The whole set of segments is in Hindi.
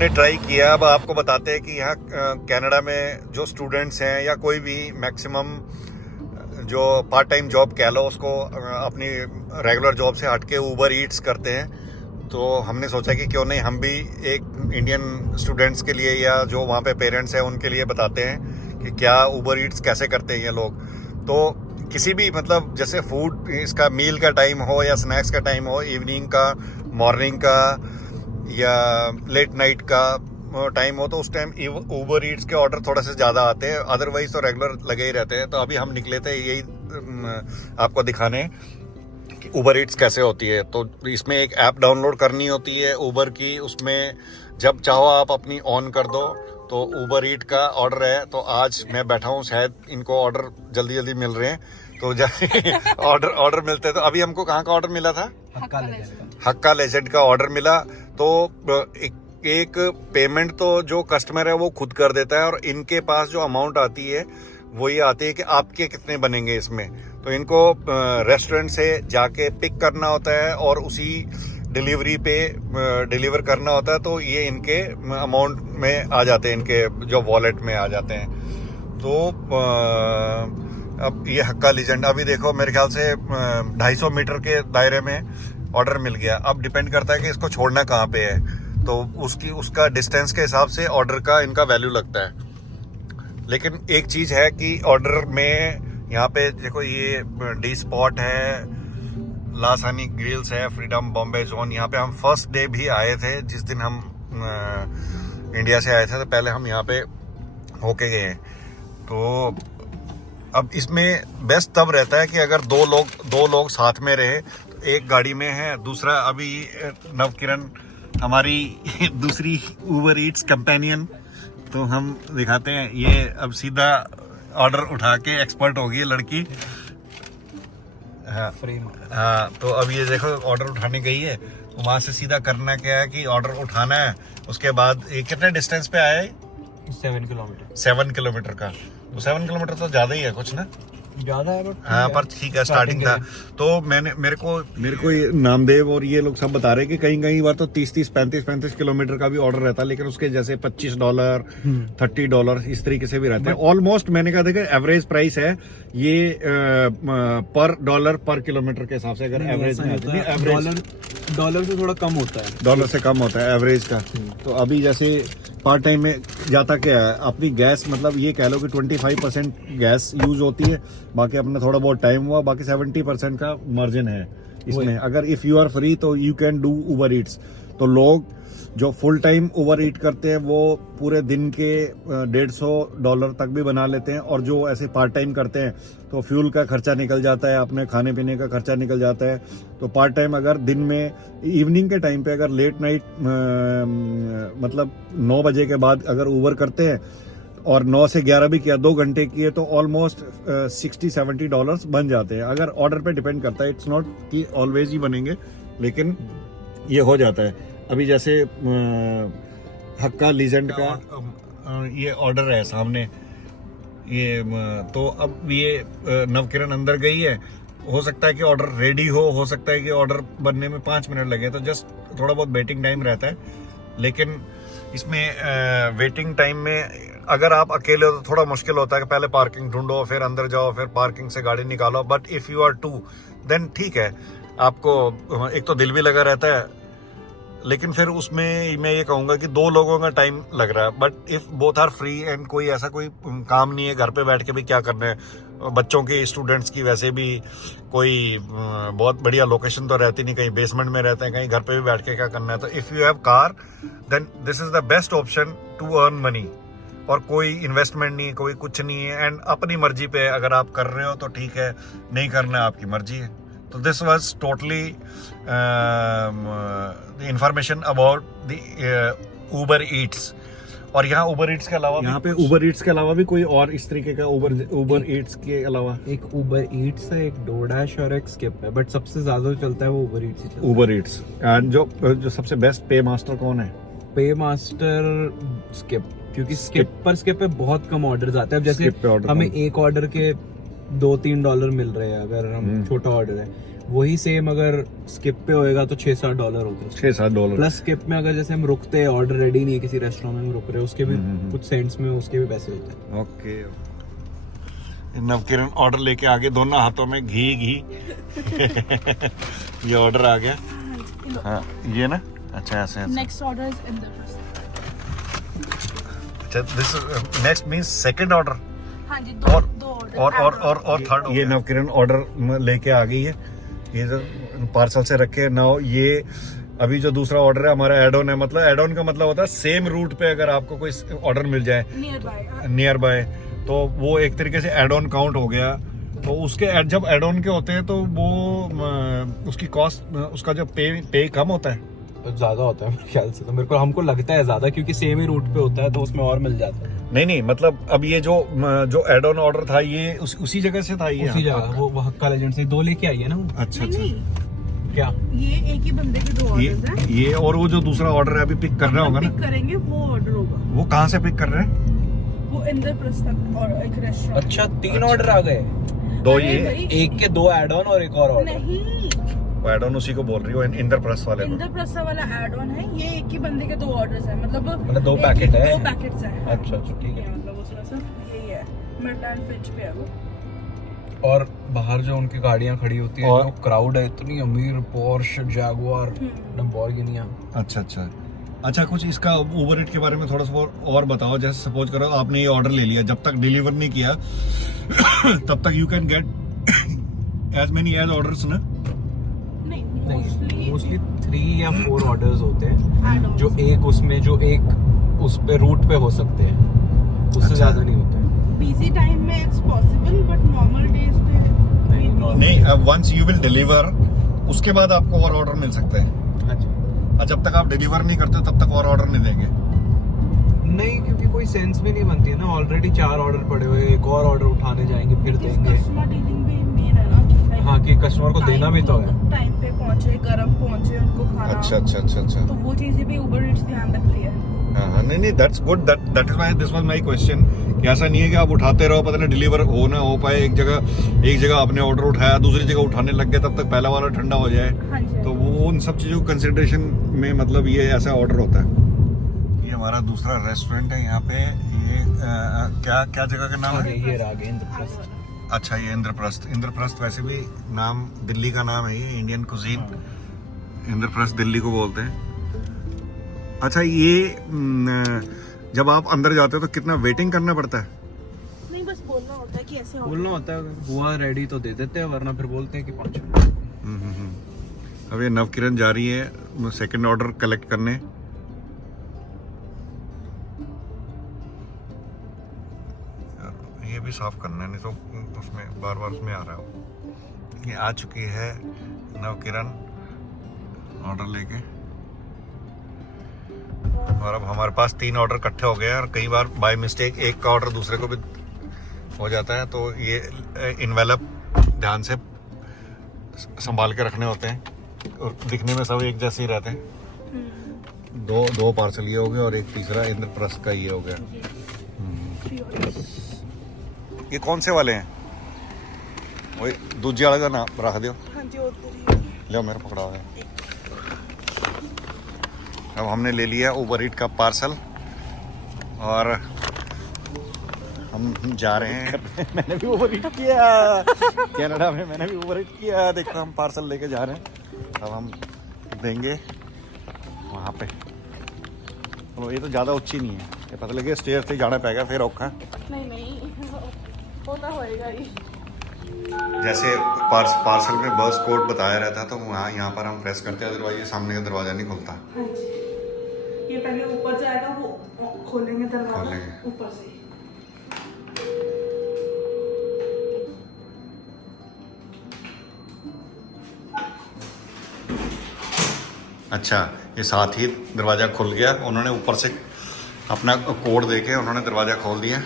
आपने ट्राई किया, अब आपको बताते हैं कि यहाँ कनाडा में जो स्टूडेंट्स हैं या कोई भी मैक्सिमम जो पार्ट टाइम जॉब कह लो उसको अपनी रेगुलर जॉब से हटके ऊबर ईट्स करते हैं। तो हमने सोचा कि क्यों नहीं हम भी एक इंडियन स्टूडेंट्स के लिए या जो वहाँ पे पेरेंट्स हैं उनके लिए बताते हैं कि क्या ऊबर ईट्स कैसे करते हैं ये लोग। तो किसी भी मतलब जैसे फूड इसका मील का टाइम हो या स्नैक्स का टाइम हो, इवनिंग का, मॉर्निंग का या लेट नाइट का टाइम हो, तो उस टाइम ऊबर ईट्स के ऑर्डर थोड़ा से ज़्यादा आते हैं, अदरवाइज तो रेगुलर लगे ही रहते हैं। तो अभी हम निकले थे यही आपको दिखाने कि ऊबर ईट्स कैसे होती है। तो इसमें एक ऐप डाउनलोड करनी होती है ऊबर की, उसमें जब चाहो आप अपनी ऑन कर दो। तो ऊबर ईट का ऑर्डर है, तो आज मैं बैठा हूँ, शायद इनको ऑर्डर जल्दी जल्दी मिल रहे हैं, तो जब ऑर्डर मिलते हैं। तो अभी हमको कहाँ का ऑर्डर मिला था? हक्का लेजेंड का ऑर्डर मिला। तो एक पेमेंट तो जो कस्टमर है वो खुद कर देता है, और इनके पास जो अमाउंट आती है वो ये आती है कि आपके कितने बनेंगे इसमें। तो इनको रेस्टोरेंट से जाके पिक करना होता है और उसी डिलीवरी पे डिलीवर करना होता है। तो ये इनके अमाउंट में आ जाते हैं, इनके जो वॉलेट में आ जाते हैं। तो अब ये हक्का लीजेंड अभी देखो मेरे ख्याल से 250 मीटर के दायरे में ऑर्डर मिल गया। अब डिपेंड करता है कि इसको छोड़ना कहाँ पे है, तो उसका डिस्टेंस के हिसाब से ऑर्डर का इनका वैल्यू लगता है। लेकिन एक चीज़ है कि ऑर्डर में यहाँ पे देखो ये डी स्पॉट है, लासानी ग्रिल्स है, फ्रीडम बॉम्बे जोन। यहाँ पे हम फर्स्ट डे भी आए थे, जिस दिन हम इंडिया से आए थे, तो पहले हम यहाँ पे होके गए। तो अब इसमें बेस्ट तब रहता है कि अगर दो लोग साथ में रहे, तो एक गाड़ी में है, दूसरा अभी नवकिरण हमारी दूसरी ऊबर ईट्स कंपेनियन, तो हम दिखाते हैं। ये अब सीधा ऑर्डर उठा के एक्सपर्ट हो गई लड़की। हाँ, तो अब ये देखो ऑर्डर उठाने गई है, तो वहाँ से सीधा करना क्या है कि ऑर्डर उठाना है। उसके बाद ये कितने डिस्टेंस पे आया है? 7 किलोमीटर का। तो 7 किलोमीटर तो ज़्यादा ही है कुछ ना, ज़्यादा है हाँ, पर ठीक है, स्टार्टिंग था। तो मेरे को ये नामदेव और ये लोग सब बता रहे कि कहीं बार तो 35 किलोमीटर का भी ऑर्डर रहता है, लेकिन उसके जैसे $25 $30 इस तरीके से भी रहते हैं। ऑलमोस्ट मैंने कहा देखा एवरेज प्राइस है ये पर डॉलर पर किलोमीटर के हिसाब से, अगर एवरेज में आती है। डॉलर से थोड़ा कम होता है, डॉलर से कम होता है एवरेज का। तो अभी जैसे पार्ट टाइम में जाता क्या है, अपनी गैस मतलब ये कह लो कि 25% गैस यूज होती है, बाकी अपना थोड़ा बहुत टाइम हुआ, बाकी 70% का मार्जिन है इसमें। अगर इफ यू आर फ्री तो you can do Uber Eats. तो लोग जो फुल टाइम ओवर ईट करते हैं वो पूरे दिन के $150 तक भी बना लेते हैं, और जो ऐसे पार्ट टाइम करते हैं तो फ्यूल का खर्चा निकल जाता है, अपने खाने पीने का खर्चा निकल जाता है। तो पार्ट टाइम अगर दिन में इवनिंग के टाइम पे अगर लेट नाइट मतलब 9 बजे के बाद अगर ऊबर करते हैं और 9 से 11 भी किया, 2 घंटे किए, तो ऑलमोस्ट $60-70 बन जाते हैं। अगर ऑर्डर पे डिपेंड करता है, इट्स नॉट कि ऑलवेज ही बनेंगे, लेकिन ये हो जाता है। अभी जैसे हक्का लीजेंड का ये ऑर्डर है सामने ये, तो अब ये नवकिरण अंदर गई है। हो सकता है कि ऑर्डर रेडी हो सकता है कि ऑर्डर बनने में 5 मिनट लगे, तो जस्ट थोड़ा बहुत वेटिंग टाइम रहता है। लेकिन इसमें वेटिंग टाइम में अगर आप अकेले हो तो थोड़ा मुश्किल होता है कि पहले पार्किंग ढूंढो, फिर अंदर जाओ, फिर पार्किंग से गाड़ी निकालो। But if you are 2 then ठीक है, आपको एक तो दिल भी लगा रहता है, लेकिन फिर उसमें मैं ये कहूँगा कि 2 लोगों का टाइम लग रहा है। But if both are free and कोई ऐसा कोई काम नहीं है, घर पे बैठ के भी क्या करना है, बच्चों के स्टूडेंट्स की वैसे भी कोई बहुत बढ़िया लोकेशन तो रहती नहीं, कहीं बेसमेंट में रहते हैं, कहीं घर पे भी बैठ के क्या करना है। तो if you have car then this is the best option to earn money, और कोई इन्वेस्टमेंट नहीं, कोई कुछ नहीं है, एंड अपनी मर्जी पे अगर आप कर रहे हो तो ठीक है, नहीं करना है आपकी मर्जी है। तो this was totally the information about the Uber Eats. और यहाँ ऊबर ईट्स के अलावा यहाँ पे ऊबर ईट्स के अलावा भी कोई और इस तरीके का ऊबर ईट्स के अलावा एक ऊबर ईट्स है, एक डोरडैश और एक स्किप है, बट सबसे ज्यादा चलता है वो Uber Eats. Uber Eats and जो सबसे बेस्ट पे मास्टर कौन है? पे मास्टर स्किप, क्योंकि स्किप पे बहुत कम ऑर्डर आते हैं। जैसे हमें एक ऑर्डर के $2-3 मिल रहे हैं अगर हम छोटा ऑर्डर है, वही सेम अगर स्किप पे होएगा तो $6-7 होता है। $6-7 प्लस स्किप में अगर जैसे हम रुकते हैं, ऑर्डर रेडी नहीं है किसी रेस्टोरेंट में हम रुक रहे हैं, उसके भी कुछ सेंट्स में उसके भी पैसे होते हैं। ओके। नवकिरण ऑर्डर लेके आ गए, दोनों हाथों में घी ये ऑर्डर आ गया। हाँ ये ना, अच्छा ऐसे नेक्स्ट ऑर्डर इज इंद्रप्रस्थ। अच्छा this next means second order. हाँ जी, और दो ऑर्डर और थर्ड। ये नवकिरण ऑर्डर लेके आ गई है, ये जो पार्सल से रखे ना। ये अभी जो दूसरा ऑर्डर है हमारा एड ऑन है। मतलब एड ऑन का मतलब होता है सेम रूट पे अगर आपको कोई ऑर्डर मिल जाए नियर बाय, तो वो एक तरीके से एड ऑन काउंट हो गया। तो उसके जब एड ऑन के होते हैं तो वो उसकी कॉस्ट, उसका जो पे कम होता है, ज्यादा होता है मेरे ख्याल से। तो मेरे को हमको लगता है ज्यादा, क्योंकि सेम ही रूट पे होता है तो उसमें और मिल जाता है। नहीं मतलब अब ये जो एड ऑन ऑर्डर था ये उसी जगह से था। ये उसी जगह वो हक्का लेजेंड से 2 लेके आई है ना वो। अच्छा क्या ये एक ही बंदे के 2 ऑर्डर्स हैं। ये और वो जो दूसरा ऑर्डर है अभी पिक करना होगा ना, पिक करेंगे वो ऑर्डर होगा। वो कहाँ से पिक कर रहे हैं? वो इंद्रप्रस्थ और एक रेस्टोरेंट। अच्छा 3 ऑर्डर आ गए, 2 अरे ये भाई, एक के 2 एड ऑन और एक और ऑर्डर। नहीं, एड ऑन उसी को बोल रही हो, इंद्रप्रस्थ वाले को। इंद्रप्रस्थ वाला एड ऑन है, ये एक ही बंदे के 2 ऑर्डर्स हैं। मतलब 2 पैकेट है। 2 पैकेट्स हैं। अच्छा ठीक है। मतलब उसमें सिर्फ यही है, मिडलैंड फ्रिज पे है वो। और बाहर जो उनकी गाड़ियां खड़ी होती है, और- जो क्राउड है इतनी अमीर, पोर्श, जैगुआर, लैम्बोर्गिनी। अच्छा कुछ इसका उबर ईट के बारे में थोड़ा सा और बताओ। जैसे सपोज करो आपने ये ऑर्डर ले लिया, जब तक डिलीवर नहीं किया तब तक you can get as many as orders ना? नहीं, मोस्टली 3 या 4 ऑर्डर्स होते हैं, add-ons। जो एक उस पे रूट पे हो सकते हैं, उससे अच्छा। ज्यादा नहीं होते हैं। बिजी टाइम में it's possible, but normal days पे नहीं, वंस यू विल डिलीवर उसके बाद आपको और ऑर्डर मिल सकते हैं। हाँ जी। और जब तक आप डिलीवर नहीं करते तब तक और ऑर्डर नहीं देंगे। नहीं, क्योंकि कोई सेंस भी नहीं बनती है ना। ऑलरेडी 4 ऑर्डर पड़े हुए, एक और ऑर्डर उठाने जाएंगे फिर देंगे। कस्टमर डीलिंग भी मेन है ना कि हाँ, कि कस्टमर को देना भी तो है। टाइम पे पहुंचे, गरम पहुंचे उनको खाना। अच्छा। तो वो चीजें भी उबर ईट्स ध्यान रखती है। हाँ नहीं that's good. That is why this was my question कि ऐसा नहीं है कि आप उठाते रहो, पता नहीं डिलीवर हो ना हो पाए। एक जगह आपने ऑर्डर उठाया, दूसरी जगह उठाने लग गए, तब तक पहला वाला ठंडा हो जाए। हाँ जी। तो वो उन सब चीज़ों को कंसिडरेशन में मतलब ये ऐसा ऑर्डर होता है। ये हमारा दूसरा रेस्टोरेंट है यहाँ पे। ये क्या जगह का नाम है? ये आगे इंद्रप्रस्थ। अच्छा ये इंद्रप्रस्थ वैसे भी नाम दिल्ली का नाम है, ये इंडियन कुजीन। इंद्रप्रस्थ दिल्ली को बोलते हैं। अच्छा ये जब आप अंदर जाते हो तो कितना वेटिंग करना पड़ता है? नहीं, बस बोलना होता है कि ऐसे बोलना होता है, हुआ रेडी तो दे देते हैं, वरना फिर बोलते हैं कि 5 मिनट। अब ये नवकिरण जा रही है सेकंड ऑर्डर कलेक्ट करने। ये भी साफ करना है, नहीं तो उसमें बार उसमें आ रहा है। ये आ चुकी है नवकिरण ऑर्डर लेके, और अब हमारे पास 3 ऑर्डर इकट्ठे हो गए हैं। और कई बार बाय मिस्टेक एक का ऑर्डर दूसरे को भी हो जाता है, तो ये इन्वेलप ध्यान से संभाल के रखने होते हैं। और दिखने में सब एक जैसे ही रहते हैं। दो पार्सल ये हो गए और एक तीसरा इंद्रप्रस्थ का ये हो गया। ये कौन से वाले हैं? वही दूसरे वाले का नाम रख दियो। हाँ जी, उधर ही। लो मेरा पकड़ा हुआ है। अब हमने ले लिया उबर ईट का पार्सल और हम जा रहे हैं। मैंने भी उबर ईट किया कनाडा में, मैंने भी उबर ईट किया। देखो हम पार्सल लेके जा रहे हैं, अब हम देंगे वहाँ पे। तो ये तो ज़्यादा ऊंची नहीं है, ये पता लगे स्टेज से जाना पड़ेगा फिर औखा। नहीं होता होएगा ही। जैसे पार्सल में बस कोड बताया रहता है, तो वहाँ यहाँ पर हम प्रेस करते हैं, अदरवाइज ये सामने का दरवाज़ा नहीं खुलता। हाँ जी, ये पहले ऊपर जाएगा, वो खोलेंगे दरवाजा खोलेंगे। ऊपर से। अच्छा, ये साथ ही दरवाज़ा खुल गया। उन्होंने ऊपर से अपना कोड देके उन्होंने दरवाज़ा खोल दिया।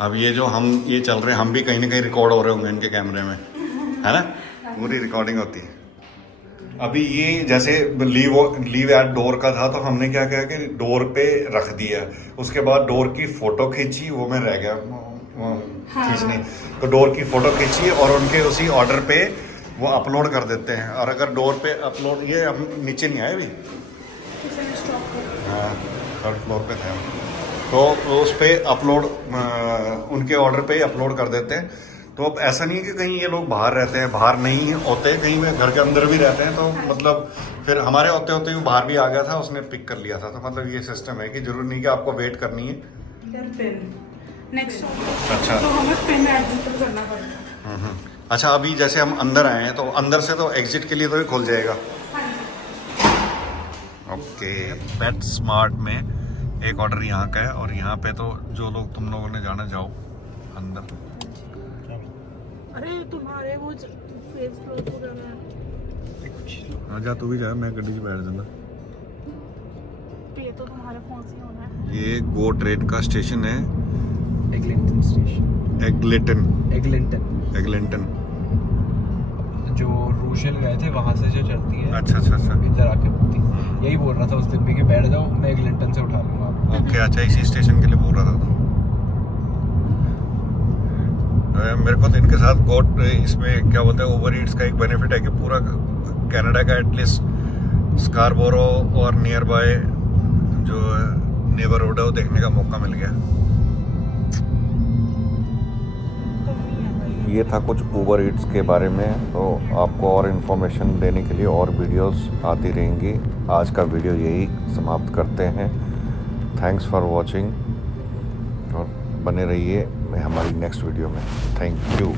अब ये जो हम ये चल रहे हैं, हम भी कहीं ना कहीं रिकॉर्ड हो रहे होंगे इनके कैमरे में, है ना? पूरी रिकॉर्डिंग होती है। अभी ये जैसे लीव एट डोर का था, तो हमने क्या किया कि डोर पे रख दिया। उसके बाद डोर की फ़ोटो खींची, वो मैं रह गया वो हाँ। खींचनी, तो डोर की फ़ोटो खींचिए और उनके उसी ऑर्डर पे वो अपलोड कर देते हैं। और अगर डोर पे अपलोड, ये अब नीचे नहीं आए अभी, किसी ने स्टॉप कर हाँ थर्ड फ्लोर पे थे हम, तो उस पे अपलोड उनके ऑर्डर पे अपलोड कर देते हैं। तो अब ऐसा नहीं है कि कहीं ये लोग बाहर रहते हैं, बाहर नहीं होते, कहीं में घर के अंदर भी रहते हैं। तो मतलब फिर हमारे होते होते ही वो बाहर भी आ गया था, उसने पिक कर लिया था। तो मतलब ये सिस्टम है कि जरूरी नहीं कि आपको वेट करनी है। फिर पेन नेक्स्ट अच्छा। तो हमें पेन एडजस्ट करना पड़ेगा। अच्छा, अभी जैसे हम अंदर आए हैं तो अंदर से तो एग्जिट के लिए तो ही खुल जाएगा। हाँ जी। ओके, पेट स्मार्ट में एक ऑर्डर यहाँ का है, और यहाँ पे तो जो लोग तुम लोगों ने जाना, जाओ अंदर। अरे तुम्हारे वो फेस क्लोज हो गया। हाँ जा, तू भी जा, मैं गड्डी से बैठ जाना। ये तो तुम्हारे फोन से होना है। ये गो ट्रेन का स्टेशन है, एगलिंटन स्टेशन, एगलिंटन। जो रूशेल गए थे वहां से जो चलती है, अच्छा अच्छा अच्छा, इधर आके रुकती है। यही बोल रहा था उस दिन भी कि बैठ जाओ, मैं एगलिंटन से उठा लूंगा आपको। ओके। अच्छा, इसी स्टेशन के लिए बोल रहा था तो। मेरे को तो इनके साथ गोट, इसमें क्या बोलते हैं, ओवर ईट्स का एक बेनिफिट है कि पूरा कनाडा का एटलीस्ट स्कारबोरो और नियर बाय जो नेबरहुड है वो देखने का मौका मिल गया। ये था कुछ ऊबर ईट्स के बारे में। तो आपको और इन्फॉर्मेशन देने के लिए और वीडियोस आती रहेंगी। आज का वीडियो यही समाप्त करते हैं। थैंक्स फॉर वॉचिंग, और बने रहिए हमारी नेक्स्ट वीडियो में। Thank you.